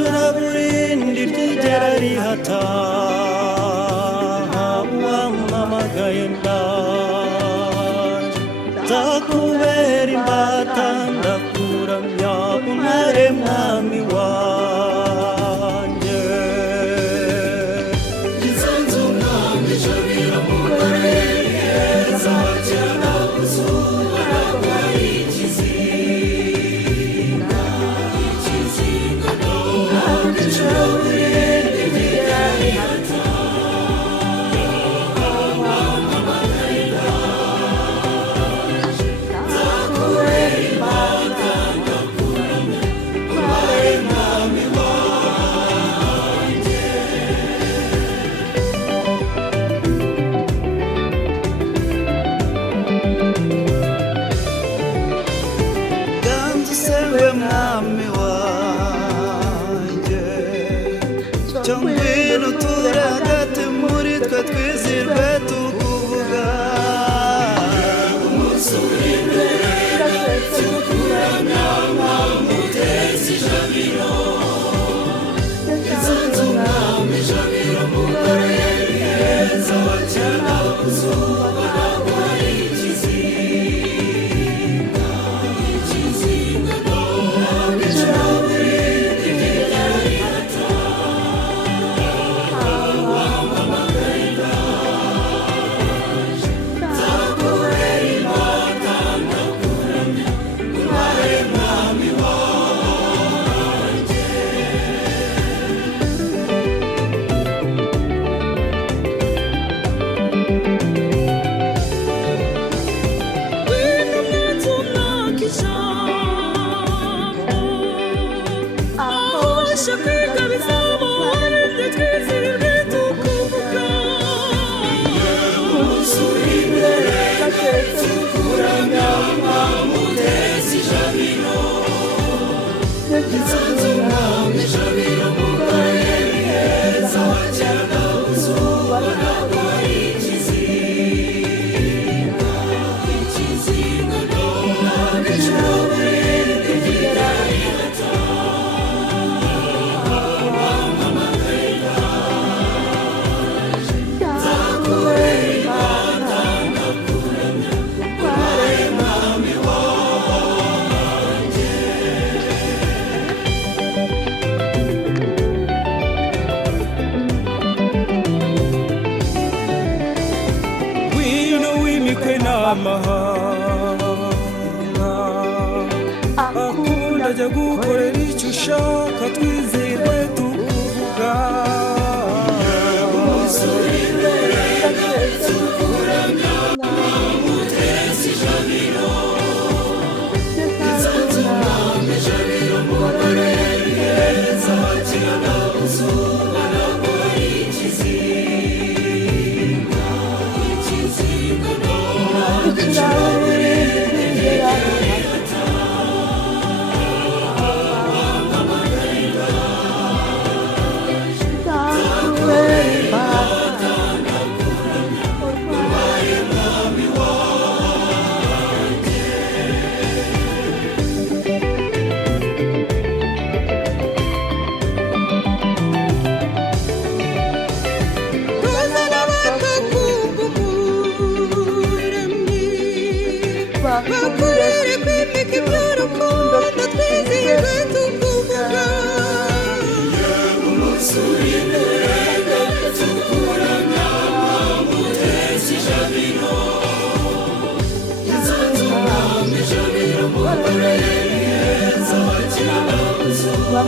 icuraburindi ryigera rihata wampamagaye ndaje nzakubera imbata ndakuramya umpare mwami wanjye Nsanze umwami jabira mugore heza cyane uzuba rwabaye ikizinga no icuraburindi ryigera rihata wampamagaye ndaje nzakubera imbata ndakuramya umpare mwami wanjye ganza usewe mwami wanjye cyo ngwino uture hagati muri twe twizirwe tukuvuga umunsi uri imbere tukuramya mwamuteza ijabiro nsanze umwami jabiro mugore heza cyane uzuba rwabaye ikizinga no icuraburindi ryigera rihata wampamagaye ndaje nzakubera imbata ndakuramya umpare mwami wanjye umunsi uri imbere tukuramya mwamuteza ijabiro nsanze umwami jabiro mugore heza cyane uzuba rwabaye ikizinga no icuraburindi ryigera rihata wampamagaye ndaje nzakubera imbata ndakuramya umpare mwami wanjye ngwino wimikwe n'amahanga akunda ajya gukorera icyo ushaka twizirwe tukuvuga umunsi uri imbere tukuramya mwamuteza ijabiro nsanze umwami jabiro mugore heza cyane uzuba rwabaye ikizinga no icuraburindi ryigera rihata wampamagaye ndaje nzakubera imbata ndakuramya umpare mwami wanjye bakurere kwimika iby'urukundo twizihirwe tukuvuga umunsi uri imbere tukuramya mwamuteza ijabiro nsanze umwami jabiro mugore heza cyane uzuba